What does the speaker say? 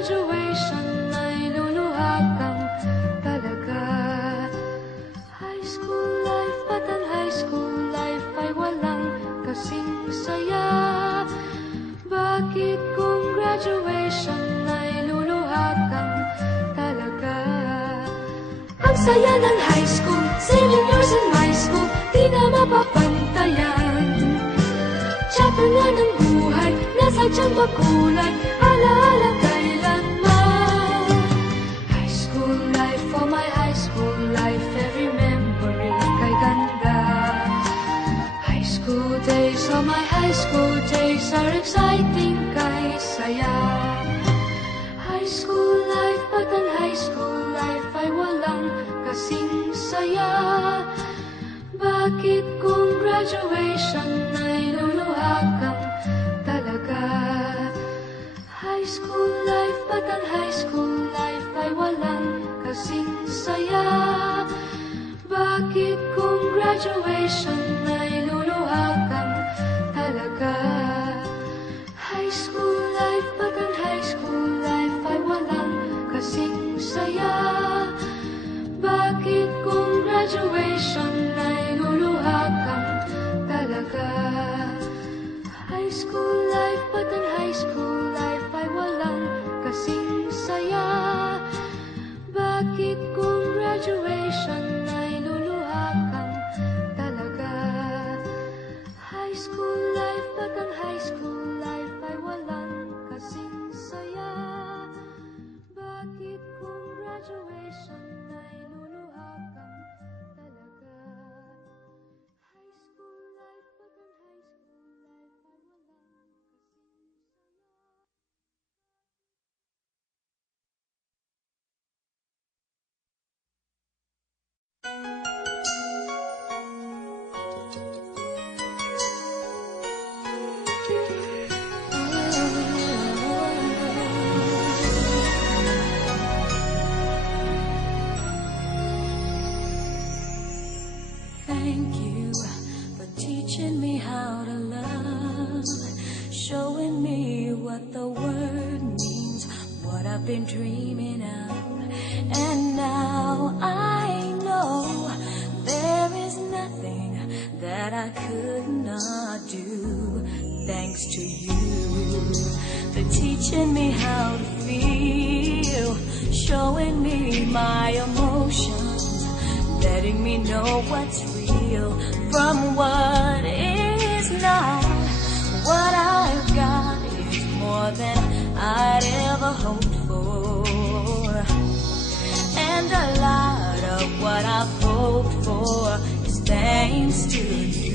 graduation ay luluha kang talaga. High school life, at ang high school life ay walang kasing saya. Bakit kung graduation ay luluha kang talaga? Ang saya ng high school, 7 years in my school, di na mapapantayan. Chapter nga ng buhay, nasadyang makulay, alaala kailanman. High school life, for my high school life, every memory kay ganda. High school days, oh my high school days are exciting kay saya. High school life, at ang high school life ay walang kasing saya. Bakit kung graduation ay luluha kang talaga? High school life, at ang high school life ay walang kasing saya. Bakit kung graduation ay luluha kang talaga? High school life, at ang high school life ay walang kasing saya. Bakit kung graduation ay luluha kang talaga? High school life, at ang high school life ay walang kasing saya. Bakit kung graduation ay luluha kang talaga? High school life, at ang high school life ay walang kasing saya. Bakit kung graduation ay luluha kang talaga? High school life, at ang high school life ay walang Thank you for teaching me how to love, showing me what the word means, what I've been dreaming of. And now I know there is nothing that I could not do thanks to you for teaching me how to feel, showing me my emotions, letting me know what's real from what is not. What I've got is more than I'd ever hoped for, and a lot of what I've hoped for is thanks to you.